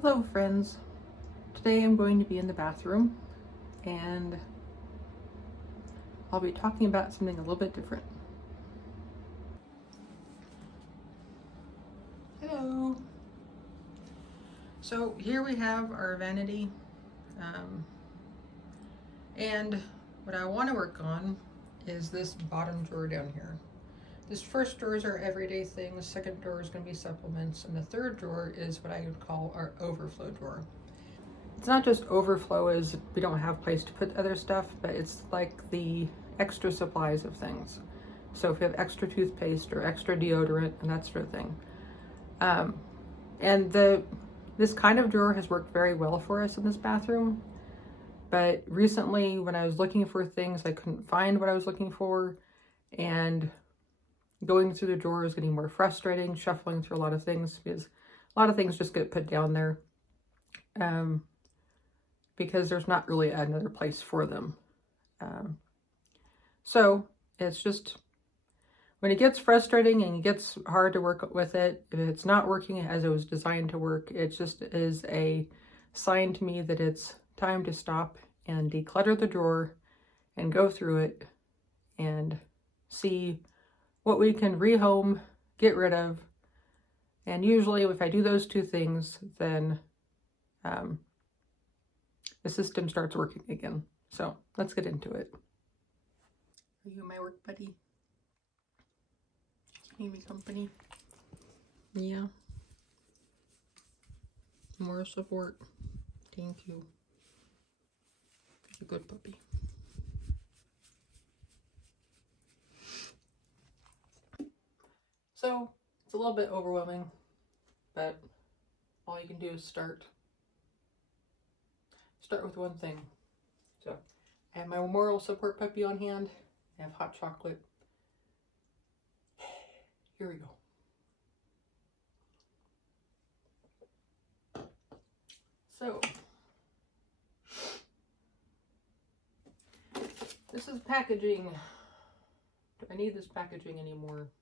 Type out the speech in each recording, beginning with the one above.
Hello friends, today I'm going to be in the bathroom and I'll be talking about something a little bit different. Hello! So here we have our vanity and what I want to work on is this bottom drawer down here. This first drawer is our everyday thing, the second drawer is going to be supplements, and the third drawer is what I would call our overflow drawer. It's not just overflow as we don't have place to put other stuff, but it's like the extra supplies of things. So if you have extra toothpaste or extra deodorant and that sort of thing. And this kind of drawer has worked very well for us in this bathroom. But recently when I was looking for things, I couldn't find what I was looking for. And going through the drawer is getting more frustrating, shuffling through a lot of things because a lot of things just get put down there. Because there's not really another place for them. So it's just, when it gets frustrating and it gets hard to work with it, if it's not working as it was designed to work, it just is a sign to me that it's time to stop and declutter the drawer and go through it and see what we can rehome, get rid of. And usually if I do those two things, then the system starts working again. So let's get into it. Are you my work buddy? Keeping me company? Yeah. More support. Thank you. You're a good puppy. So it's a little bit overwhelming, but all you can do is start with one thing. So I have my moral support puppy on hand. I have hot chocolate. Here we go. So this is packaging. Do I need this packaging anymore?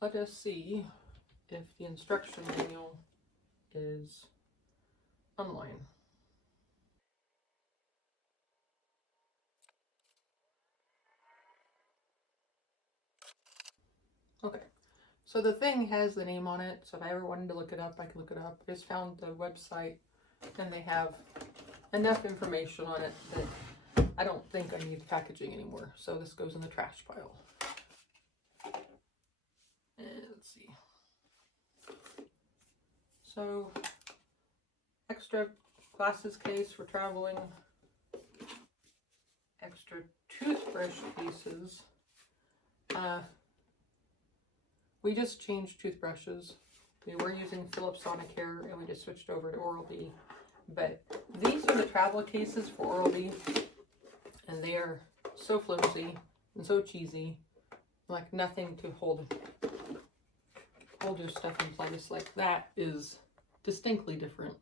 Let us see if the instruction manual is online. Okay, so the thing has the name on it, so if I ever wanted to look it up, I can look it up. I just found the website and they have enough information on it that I don't think I need packaging anymore. So this goes in the trash pile. And let's see. So extra glasses case for traveling, extra toothbrush cases. We just changed toothbrushes. We were using Philips Sonicare and we just switched over to Oral-B. But these are the travel cases for Oral-B, and they are so flimsy and so cheesy, like nothing to hold your stuff in place. Like that is distinctly different.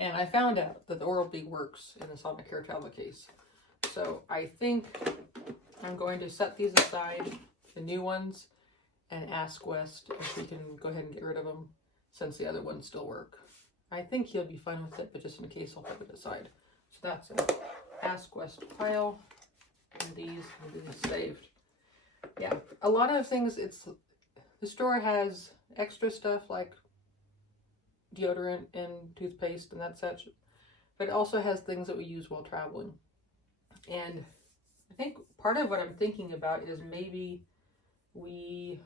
And I found out that the Oral-B works in the Sonicare travel case. So I think I'm going to set these aside, the new ones, and ask West if we can go ahead and get rid of them since the other ones still work. I think he'll be fine with it, but just in case I'll put it aside. So that's it. Ask West pile, and these will be saved. Yeah, a lot of things, the store has extra stuff like deodorant and toothpaste and that such, but it also has things that we use while traveling. And I think part of what I'm thinking about is maybe we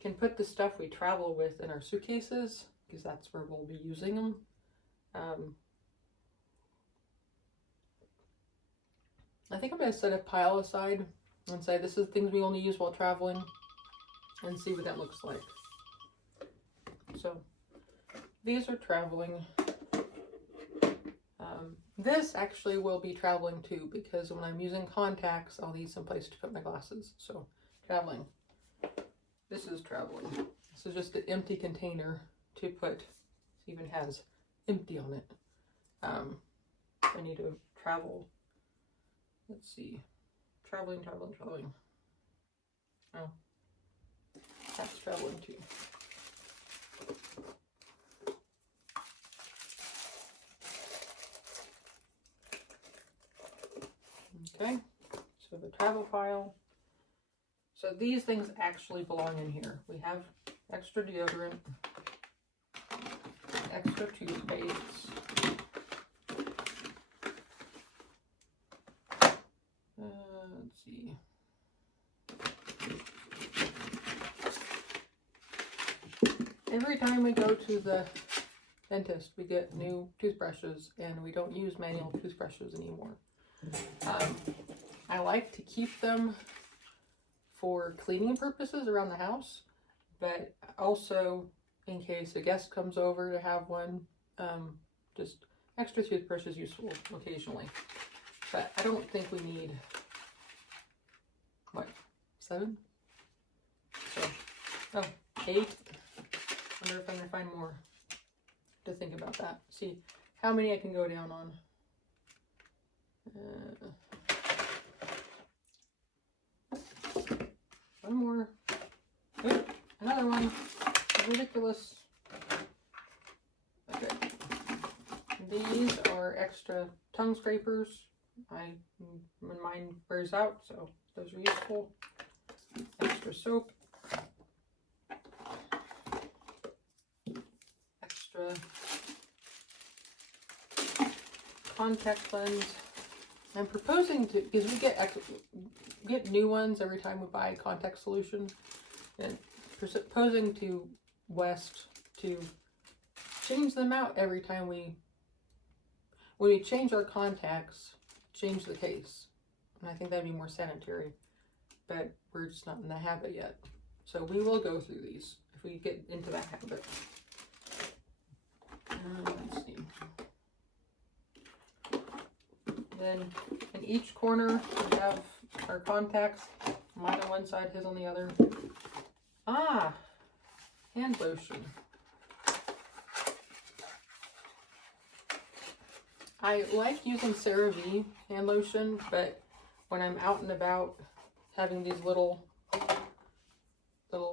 can put the stuff we travel with in our suitcases, because that's where we'll be using them. I think I'm going to set a pile aside and say this is things we only use while traveling and see what that looks like. So these are traveling. This actually will be traveling too, because when I'm using contacts, I'll need some place to put my glasses. So traveling. This is traveling. This is just an empty container to put. It even has empty on it. I need to travel. Let's see. Traveling. Oh, that's traveling too. Okay, so the travel file. So these things actually belong in here. We have extra deodorant, extra toothpaste, let's see. Every time we go to the dentist, we get new toothbrushes, and we don't use manual toothbrushes anymore. I like to keep them for cleaning purposes around the house, but also in case a guest comes over to have one, just extra toothbrush is useful occasionally. But I don't think we need, what, 7? So, oh, 8. Wonder if I'm gonna find more to think about that. See how many I can go down on. One more. Oop, another one. Ridiculous. Okay. These are extra tongue scrapers. When mine wears out, so those are useful. Extra soap. Extra contact lens. I'm proposing to, because we get new ones every time we buy a contact solution, and proposing to West to change them out every time when we change our contacts, change the case. And I think that'd be more sanitary, but we're just not in the habit yet. So we will go through these if we get into that habit. Let's see. Then in each corner we have our contacts. Mine on one side, his on the other. Ah, hand lotion. I like using CeraVe hand lotion, but when I'm out and about, having these little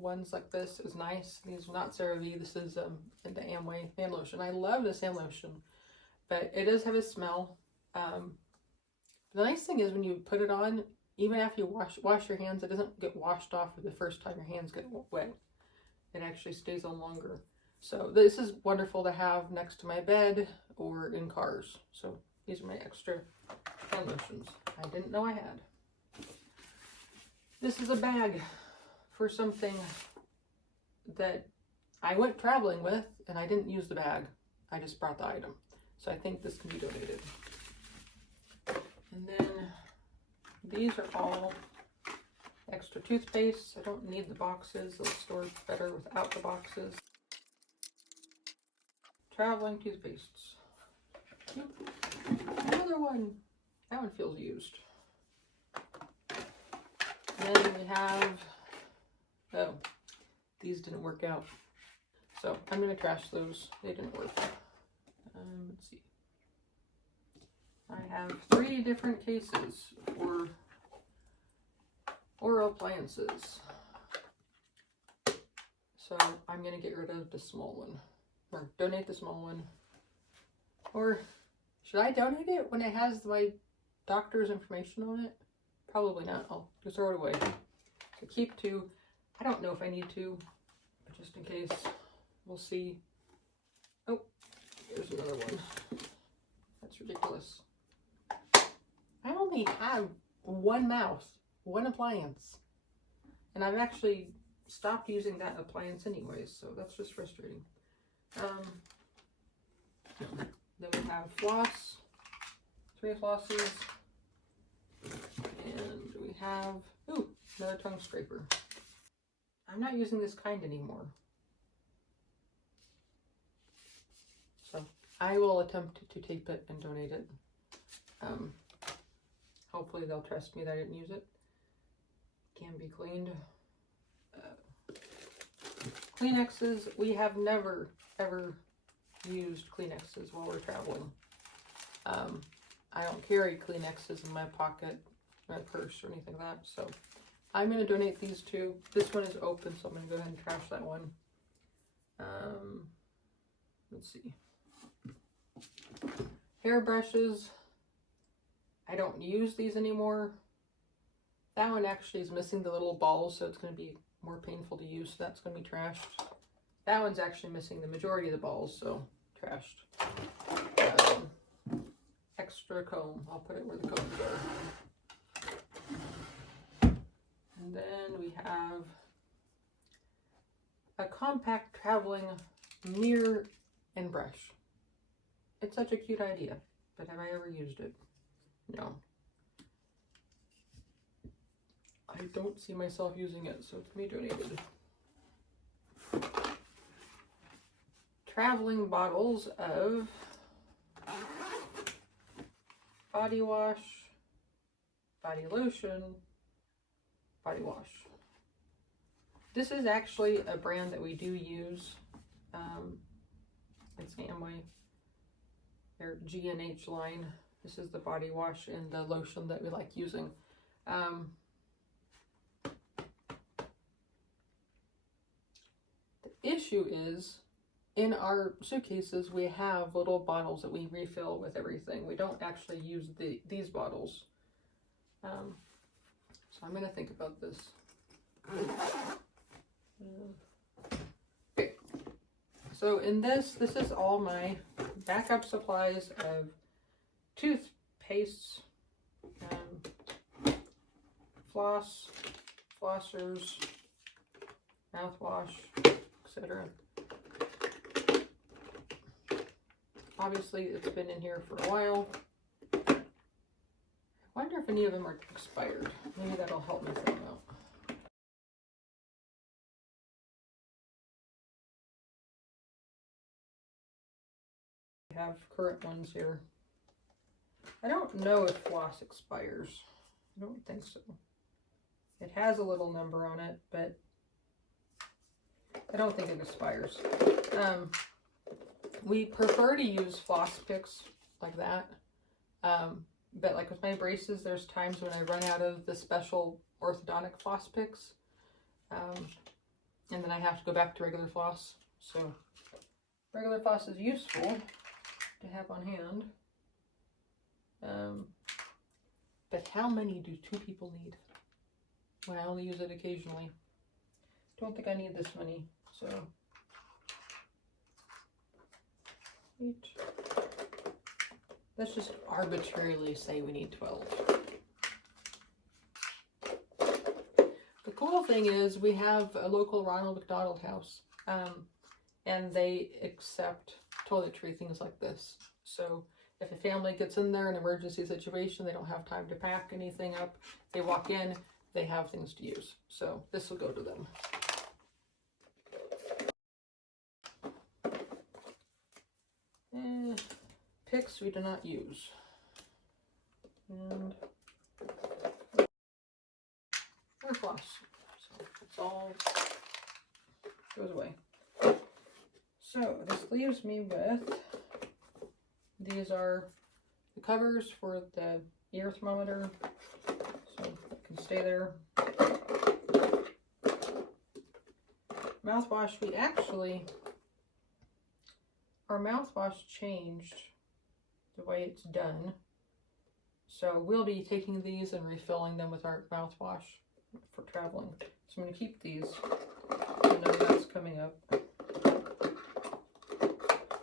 ones like this is nice. These are not CeraVe. This is the Amway hand lotion. I love this hand lotion, but it does have a smell. The nice thing is when you put it on, even after you wash your hands, it doesn't get washed off the first time your hands get wet. It actually stays on longer. So this is wonderful to have next to my bed or in cars. So these are my extra hand lotions I didn't know I had. This is a bag for something that I went traveling with, and I didn't use the bag. I just brought the item. So I think this can be donated. And then these are all extra toothpaste. I don't need the boxes. They'll store better without the boxes. Traveling toothpastes. Another one. That one feels used. Then we have, oh, these didn't work out. So I'm going to trash those. They didn't work. Let's see. I have 3 different cases for oral appliances. So I'm going to get rid of the small one, or donate the small one. Or should I donate it when it has my doctor's information on it? Probably not. I'll just throw it away. So keep 2. I don't know if I need to, but just in case, we'll see. Oh, there's another one. That's ridiculous. I only have one mouse, one appliance, and I've actually stopped using that appliance anyways, so that's just frustrating. Then we have floss, 3 flosses, and we have, ooh, another tongue scraper. I'm not using this kind anymore, so I will attempt to tape it and donate it. Hopefully they'll trust me that I didn't use it. Can be cleaned. Kleenexes, we have never ever used Kleenexes while we're traveling. I don't carry Kleenexes in my pocket, my purse, or anything like that, so I'm going to donate these two. This one is open, so I'm going to go ahead and trash that one. Let's see. Hairbrushes. I don't use these anymore. That one actually is missing the little balls, so it's going to be more painful to use. So that's going to be trashed. That one's actually missing the majority of the balls, so trashed. Extra comb. I'll put it where the combs are. And then we have a compact traveling mirror and brush. It's such a cute idea, but have I ever used it? No. I don't see myself using it, so it's going to be donated. Traveling bottles of body wash, body lotion, body wash. This is actually a brand that we do use. It's Amway. Their G&H line. This is the body wash and the lotion that we like using. The issue is, in our suitcases, we have little bottles that we refill with everything. We don't actually use these bottles. So I'm going to think about this. Okay. So in this is all my backup supplies of toothpastes, floss, flossers, mouthwash, etc. Obviously, it's been in here for a while. I wonder if any of them are expired. Maybe that'll help me think out. I have current ones here. I don't know if floss expires. I don't think so. It has a little number on it, but I don't think it expires. We prefer to use floss picks like that. But like with my braces, there's times when I run out of the special orthodontic floss picks. And then I have to go back to regular floss. So regular floss is useful to have on hand. But how many do two people need when I only use it occasionally? Don't think I need this many, so let's just arbitrarily say we need 12. The cool thing is we have a local Ronald McDonald house, and they accept toiletry, things like this. So if a family gets in there, an emergency situation, they don't have time to pack anything up, they walk in, they have things to use. So this will go to them. Picks we do not use. And or floss. So it's all goes away. So this leaves me with, these are the covers for the ear thermometer, so it can stay there. Mouthwash, our mouthwash changed the way it's done. So we'll be taking these and refilling them with our mouthwash for traveling. So I'm going to keep these. I know that's coming up.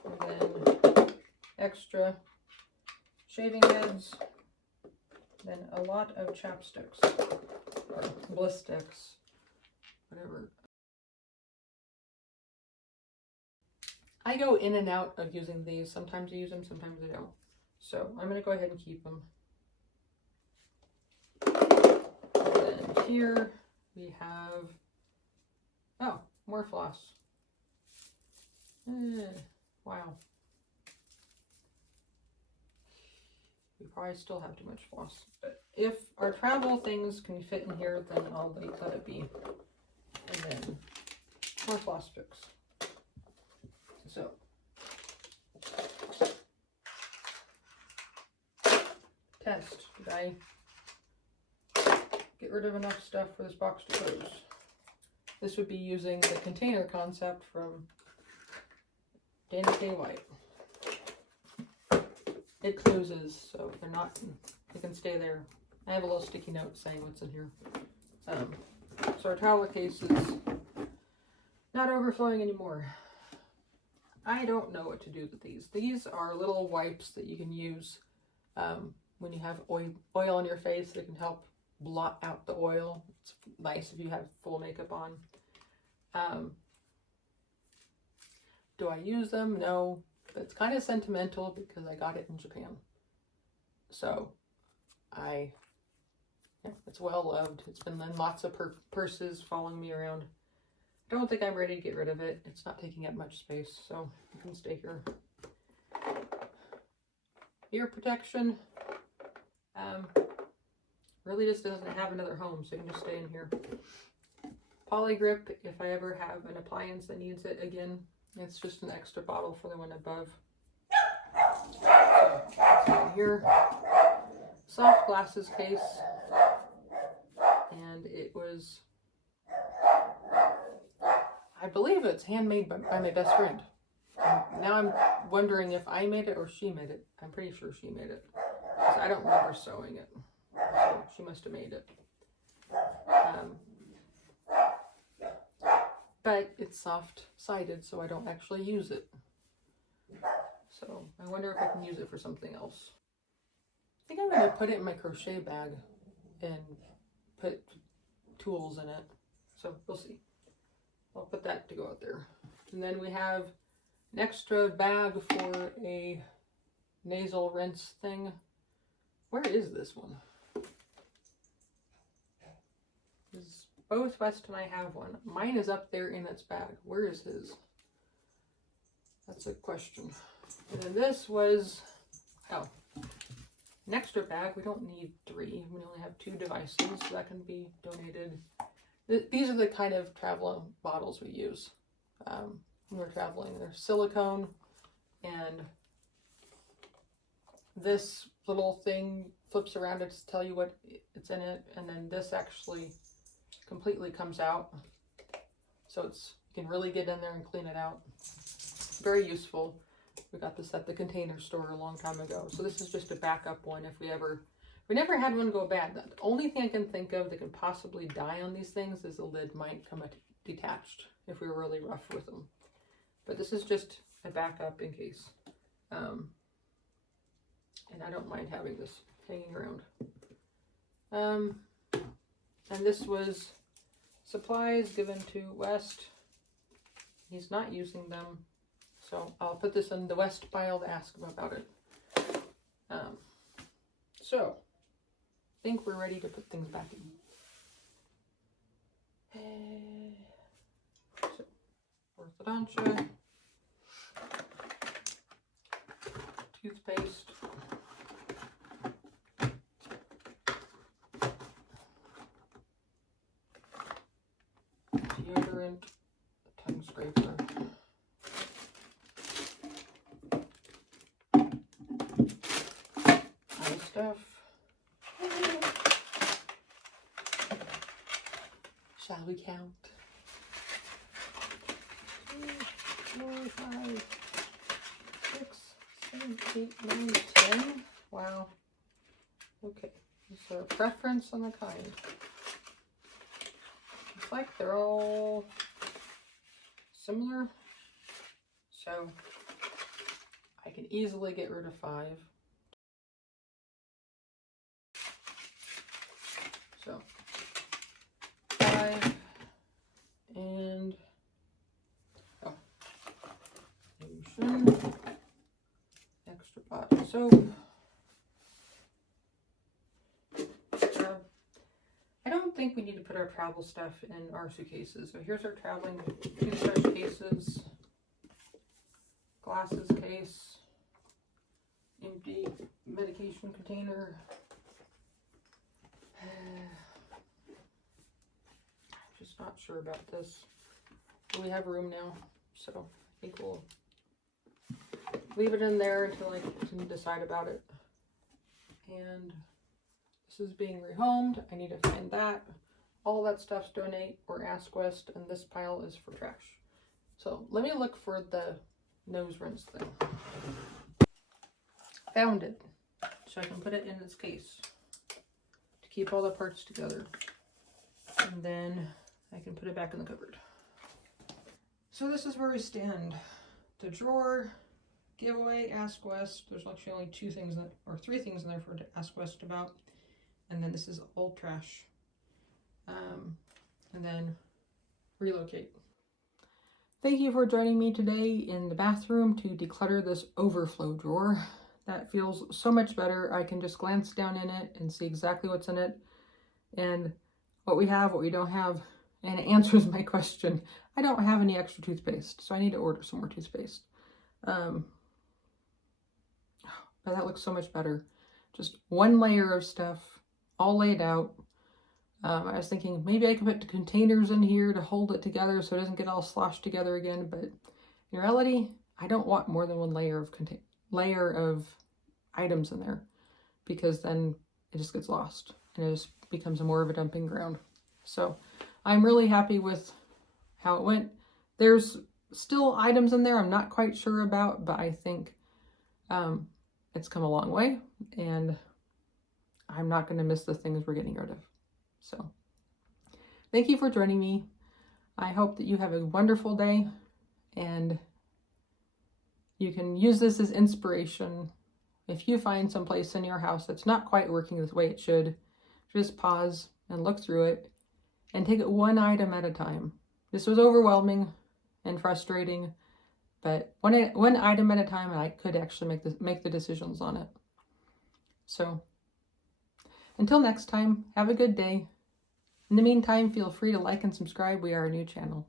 And then extra shaving heads. Then a lot of chapsticks. Or bliss sticks. Whatever. I go in and out of using these. Sometimes I use them, sometimes I don't. So I'm going to go ahead and keep them. And then here we have, oh, more floss. Wow. We probably still have too much floss. But if our travel things can fit in here, then I'll let it be. And then more floss picks. So, test. Did I get rid of enough stuff for this box to close. This would be using the container concept from Dana K. White. It closes, so they're not, they can stay there. I have a little sticky note saying what's in here. So our towel case is not overflowing anymore. I don't know what to do with these. These are little wipes that you can use when you have oil on your face. They can help blot out the oil. It's nice if you have full makeup on. Do I use them? No. It's kind of sentimental because I got it in Japan. So it's well loved. It's been in lots of purses following me around. I don't think I'm ready to get rid of it. It's not taking up much space, so it can stay here. Ear protection. Really just doesn't have another home, so it can just stay in here. Polygrip, if I ever have an appliance that needs it again. It's just an extra bottle for the one above. So, it's in here. Soft glasses case. And it was, I believe it's handmade by my best friend. Now I'm wondering if I made it or she made it. I'm pretty sure she made it, because I don't remember sewing it. So she must have made it. But it's soft-sided, so I don't actually use it. So I wonder if I can use it for something else. I think I'm going to put it in my crochet bag and put tools in it. So we'll see. I'll put that to go out there. And then we have an extra bag for a nasal rinse thing. Where is this one? Both West and I have one. Mine is up there in its bag. Where is his? That's a question. And then this was, an extra bag. We don't need 3. We only have 2 devices, so that can be donated. These are the kind of travel bottles we use when we're traveling. They're silicone, and this little thing flips around it to tell you what it's in it, and then this actually completely comes out, so you can really get in there and clean it out. Very useful. We got this at the Container Store a long time ago, so this is just a backup one if we never had one go bad. The only thing I can think of that can possibly die on these things is the lid might come detached if we were really rough with them. But this is just a backup in case. And I don't mind having this hanging around. And this was supplies given to West. He's not using them, so I'll put this in the West pile to ask him about it. So I think we're ready to put things back in. So, orthodontia, toothpaste, deodorant, tongue scraper, eye stuff. Shall we count? 2, 4, 5, 6, 7, 8, 9, 10. Wow. Okay. Is there a preference on the kind? It's like they're all similar. So I can easily get rid of 5. So 5 and lotion, extra body soap. I don't think we need to put our travel stuff in our suitcases. So here's our traveling toothbrush cases, glasses case, empty medication container. Just not sure about this. We have room now, so I think we'll leave it in there until I can decide about it. And This is being rehomed. I need to find that. All that stuff's donate or ask West, and this pile is for trash. So let me look for the nose rinse thing. Found it. So I can put it in its case to keep all the parts together. And then I can put it back in the cupboard. So this is where we stand. The drawer, giveaway, ask West. There's actually only 2 things that, or 3 things in there for to ask West about. And then this is old trash. And then relocate. Thank you for joining me today in the bathroom to declutter this overflow drawer. That feels so much better. I can just glance down in it and see exactly what's in it and what we have, what we don't have, and it answers my question. I don't have any extra toothpaste, so I need to order some more toothpaste. But that looks so much better. Just one layer of stuff, all laid out. I was thinking maybe I could put the containers in here to hold it together so it doesn't get all sloshed together again, but in reality, I don't want more than one layer of items in there, because then it just gets lost and it just becomes more of a dumping ground. So I'm really happy with how it went. There's still items in there I'm not quite sure about, but I think it's come a long way, and I'm not going to miss the things we're getting rid of. So thank you for joining me. I hope that you have a wonderful day, and you can use this as inspiration. If you find some place in your house that's not quite working the way it should, just pause and look through it and take it one item at a time. This was overwhelming and frustrating, but one item at a time, and I could actually make the decisions on it. So until next time, have a good day. In the meantime, feel free to like and subscribe. We are a new channel.